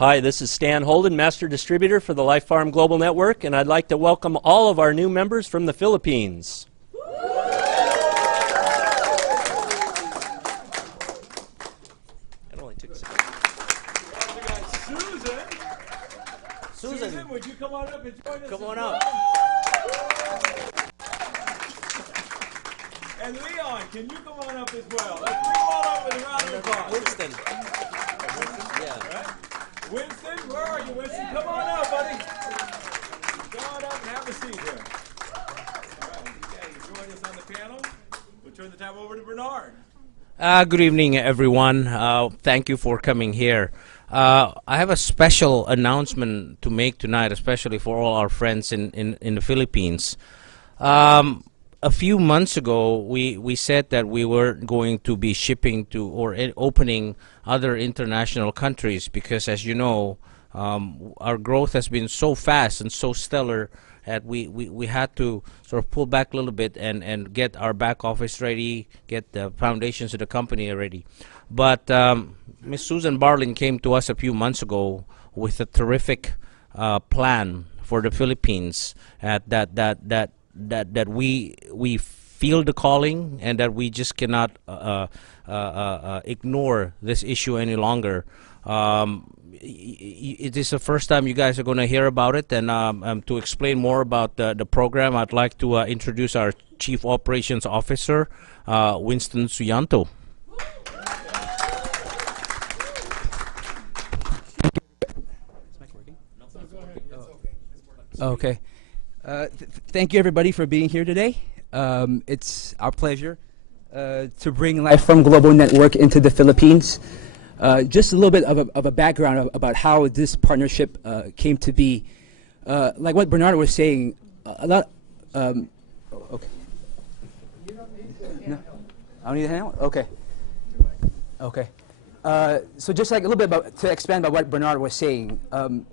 Hi, this is Stan Holden, Master Distributor for the Life Farm Global Network, and I'd like to welcome all of our new members from the Philippines. It only took a second. Susan, would you come on up and join us? Come on up. And Leon, can you come on up as well? Let's bring them all up with a round of applause. Winston. Yeah. All right. Winston, where are you, Winston? Come on up, buddy. Come on up and have a seat here. All right, you guys join us on the panel. We'll turn the time over to Bernard. Good evening, everyone. Thank you for coming here. I have a special announcement to make tonight, especially for all our friends in the Philippines. A few months ago, we said that we were going to be shipping to or opening other international countries because, as you know, our growth has been so fast and so stellar that we had to sort of pull back a little bit and get our back office ready, get the foundations of the company ready. But Ms. Susan Barlin came to us a few months ago with a terrific plan for the Philippines that we feel the calling and that we just cannot ignore this issue any longer. It is the first time you guys are going to hear about it, and to explain more about the program, I'd like to introduce our Chief Operations Officer, Winston Suyanto. Okay. Thank you, everybody, for being here today. It's our pleasure to bring Life from Global Network into the Philippines. Just a little bit of a background about how this partnership came to be. Like what Bernard was saying, a lot. Okay. No, I don't need a handle. Okay. Okay. So just like a little bit to expand about what Bernard was saying,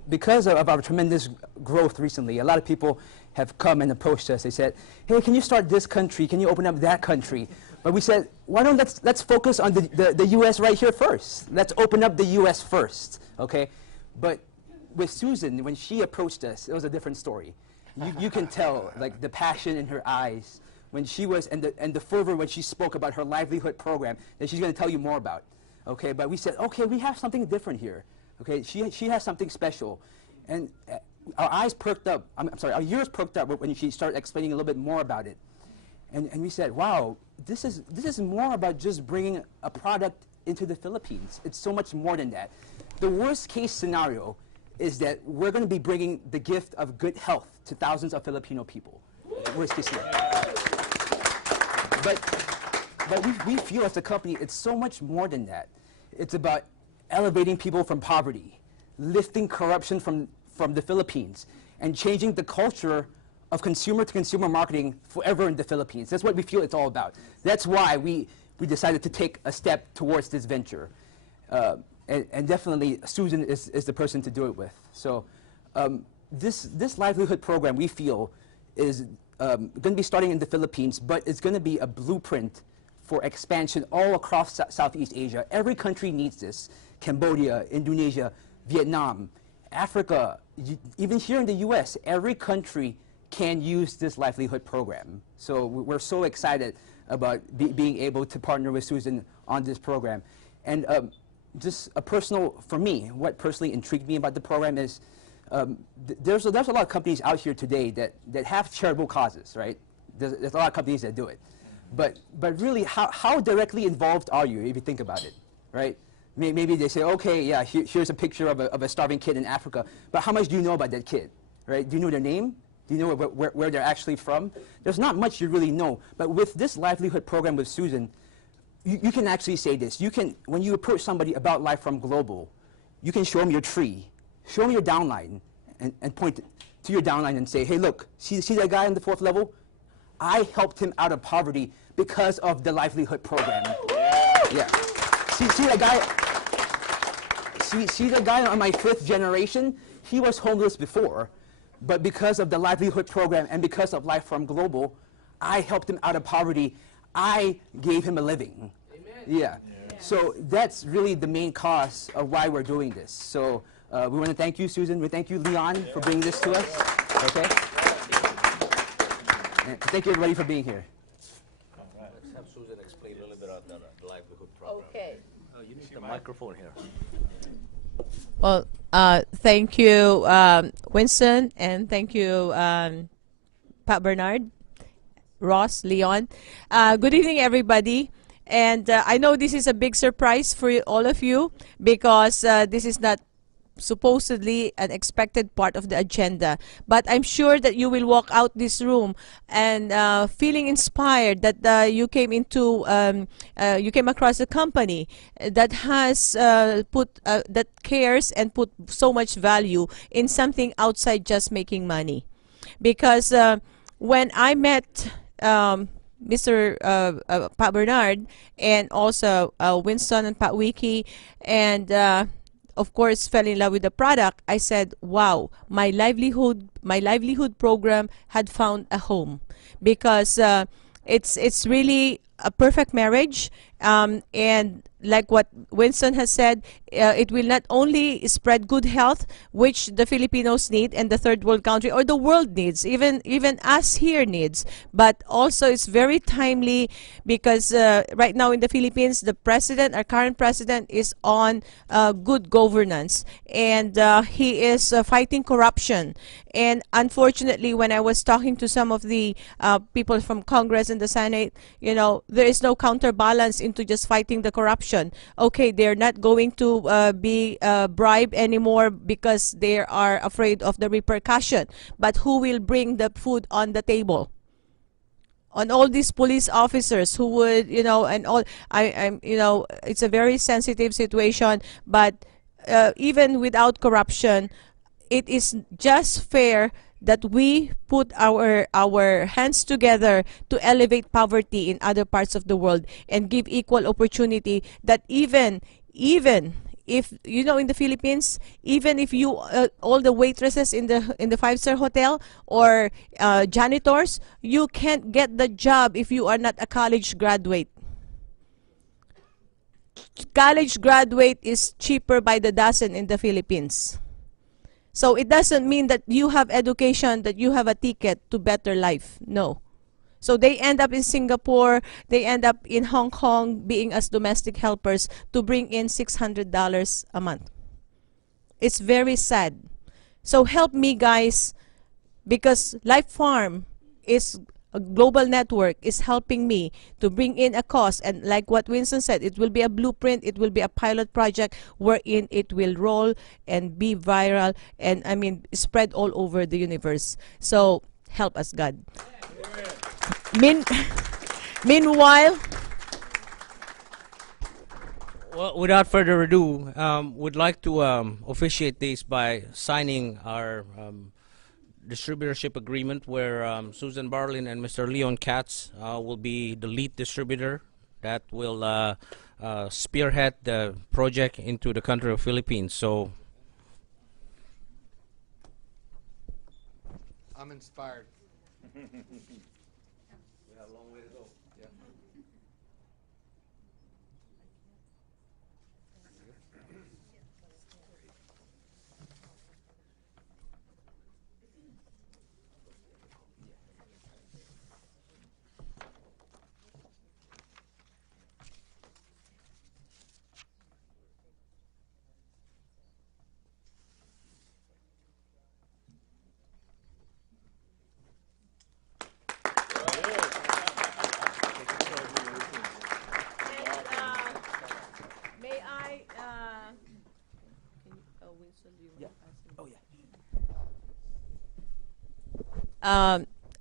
because of our tremendous growth recently, a lot of people have come and approached us. They said, "Hey, can you start this country? Can you open up that country?" But we said, "Why don't let's focus on the U.S. right here first. Let's open up the U.S. first, okay?" But with Susan, when she approached us, it was a different story. You can tell like the passion in her eyes when she was and the fervor when she spoke about her livelihood program that she's going to tell you more about. Okay, but we said, okay, we have something different here. Okay, she has something special, and our eyes perked up. I'm sorry, our ears perked up when she started explaining a little bit more about it, and we said, wow, this is more about just bringing a product into the Philippines. It's so much more than that. The worst case scenario is that we're going to be bringing the gift of good health to thousands of Filipino people. Worst case scenario. But we feel as a company, it's so much more than that. It's about elevating people from poverty, lifting corruption from the Philippines, and changing the culture of consumer-to-consumer marketing forever in the Philippines. That's what we feel it's all about. That's why we decided to take a step towards this venture. And definitely, Susan is the person to do it with. So this livelihood program, we feel, is going to be starting in the Philippines, but it's going to be a blueprint for expansion all across Southeast Asia. Every country needs this. Cambodia, Indonesia, Vietnam, Africa, even here in the US, every country can use this livelihood program. So we're so excited about being able to partner with Susan on this program. And just a personal, for me, what personally intrigued me about the program is there's a lot of companies out here today that have charitable causes, right? There's a lot of companies that do it. But really, how directly involved are you if you think about it, right? Maybe they say, okay, yeah, here's a picture of a starving kid in Africa, but how much do you know about that kid, right? Do you know their name? Do you know where they're actually from? There's not much you really know. But with this livelihood program with Susan, you can actually say this. You can, when you approach somebody about Life from Global, you can show them your tree, show them your downline, and point to your downline and say, hey, look, see that guy on the 4th level? I helped him out of poverty because of the livelihood program. Yeah. See that guy? See the guy on my 5th generation? He was homeless before, but because of the livelihood program and because of Life from Global, I helped him out of poverty. I gave him a living. Amen. Yeah. So that's really the main cause of why we're doing this. So We want to thank you, Susan. We thank you, Leon, for bringing this to us. Okay? And thank you, everybody, for being here. Let's have Susan explain a little bit about the livelihood program. Okay. You need the microphone here. Well, thank you, Winston, and thank you, Pat Bernard, Ross, Leon. Good evening, everybody. And I know this is a big surprise for all of you because this is not supposedly an expected part of the agenda, but I'm sure that you will walk out this room and feeling inspired that you came across a company that has that cares and put so much value in something outside just making money. Because when I met Mr. Pat Bernard and also Winston and Pat Wiki and of course fell in love with the product, I said, wow, my livelihood program had found a home because it's really a perfect marriage, and like what Winston has said, it will not only spread good health, which the Filipinos need and the third world country or the world needs, even us here needs, but also it's very timely because right now in the Philippines, our current president is on good governance, and he is fighting corruption. And unfortunately, when I was talking to some of the people from Congress and the Senate, there is no counterbalance into just fighting the corruption. Okay, they're not going to be bribed anymore because they are afraid of the repercussion. But who will bring the food on the table? On all these police officers who would, and all, it's a very sensitive situation. But even without corruption, it is just fair that we put our hands together to elevate poverty in other parts of the world and give equal opportunity, that even if in the Philippines, even if you all the waitresses in the five-star hotel or janitors, you can't get the job if you are not a college graduate. College graduate is cheaper by the dozen in the Philippines. So it doesn't mean that you have education, that you have a ticket to better life. No. So they end up in Singapore, they end up in Hong Kong being as domestic helpers to bring in $600 a month. It's very sad. So help me, guys, because Life Farm is a global network, is helping me to bring in a cost, and like what Winston said, it will be a blueprint, it will be a pilot project wherein it will roll and be viral and spread all over the universe. So help us, God. Meanwhile, Well, without further ado, would like to officiate this by signing our distributorship agreement where Susan Barlin and Mr. Leon Katz will be the lead distributor that will spearhead the project into the country of Philippines. So I'm inspired.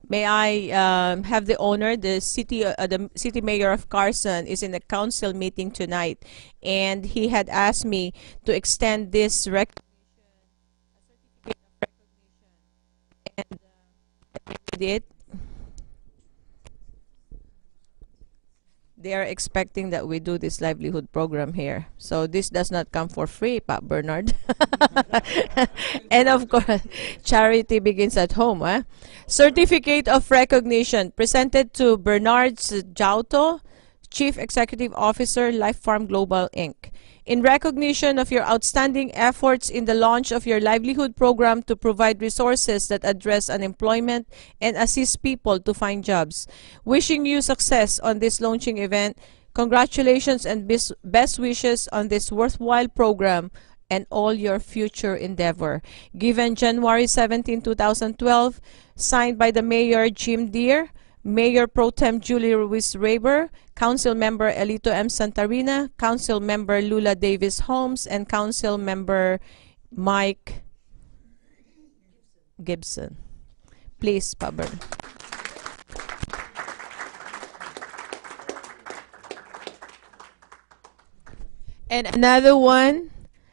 may I have the honor, the city mayor of Carson is in a council meeting tonight, and he had asked me to extend this recognition, and I did. They are expecting that we do this livelihood program here. So this does not come for free, Pat Bernard. And of course, charity begins at home. Certificate of recognition presented to Bernard Jauto, Chief Executive Officer, Life Farm Global, Inc. In recognition of your outstanding efforts in the launch of your livelihood program to provide resources that address unemployment and assist people to find jobs. Wishing you success on this launching event. Congratulations and best wishes on this worthwhile program and all your future endeavor. Given January 17, 2012, signed by the Mayor Jim Deere, Mayor Pro Tem Julie Ruiz Raber, Council Member Elito M. Santarina, Council Member Lula Davis Holmes, and Council Member Mike Gibson. Please, Paber. And another one,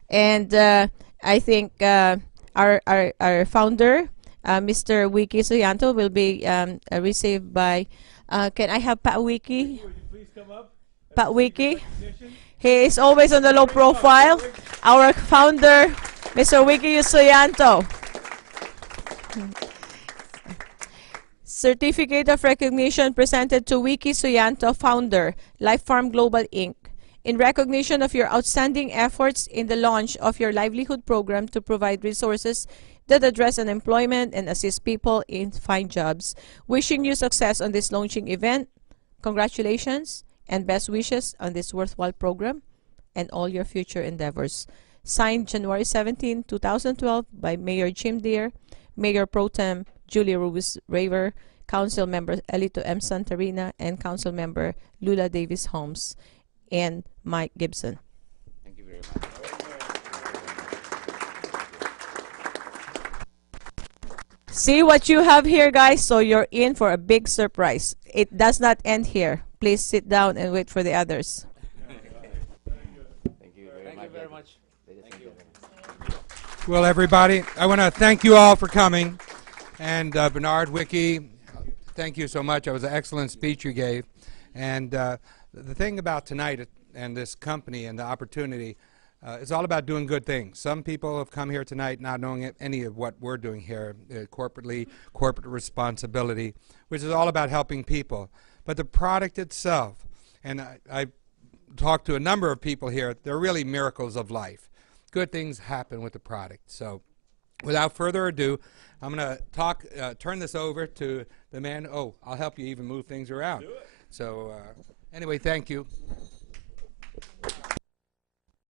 and I think our founder, Mr. Wiki Suyanto, will be received by, can I have Pat Wiki? Please come up. Pat Wiki. He is always on the low profile. Our founder, Mr. Wiki Suyanto. Certificate of recognition presented to Wiki Suyanto, founder, Life Farm Global Inc. In recognition of your outstanding efforts in the launch of your livelihood program to provide resources that address unemployment and assist people in find jobs. Wishing you success on this launching event. Congratulations and best wishes on this worthwhile program and all your future endeavors. Signed January 17, 2012 by Mayor Jim Deere, Mayor Pro Tem Julie Ruiz Raver, Council Member Elito M. Santarina, and Council Member Lula Davis Holmes and Mike Gibson. Thank you very much. See what you have here, guys, so you're in for a big surprise. It does not end here. Please sit down and wait for the others. Thank you very much. Thank you. Well, everybody, I want to thank you all for coming. And Bernard, Wiki, thank you so much. That was an excellent speech you gave. And the thing about tonight and this company and the opportunity, it's all about doing good things. Some people have come here tonight not knowing any of what we're doing here, corporate responsibility, which is all about helping people. But the product itself, and I talked to a number of people here, they're really miracles of life. Good things happen with the product. So without further ado, I'm going to turn this over to the man. Oh, I'll help you even move things around. Do it. So anyway, thank you.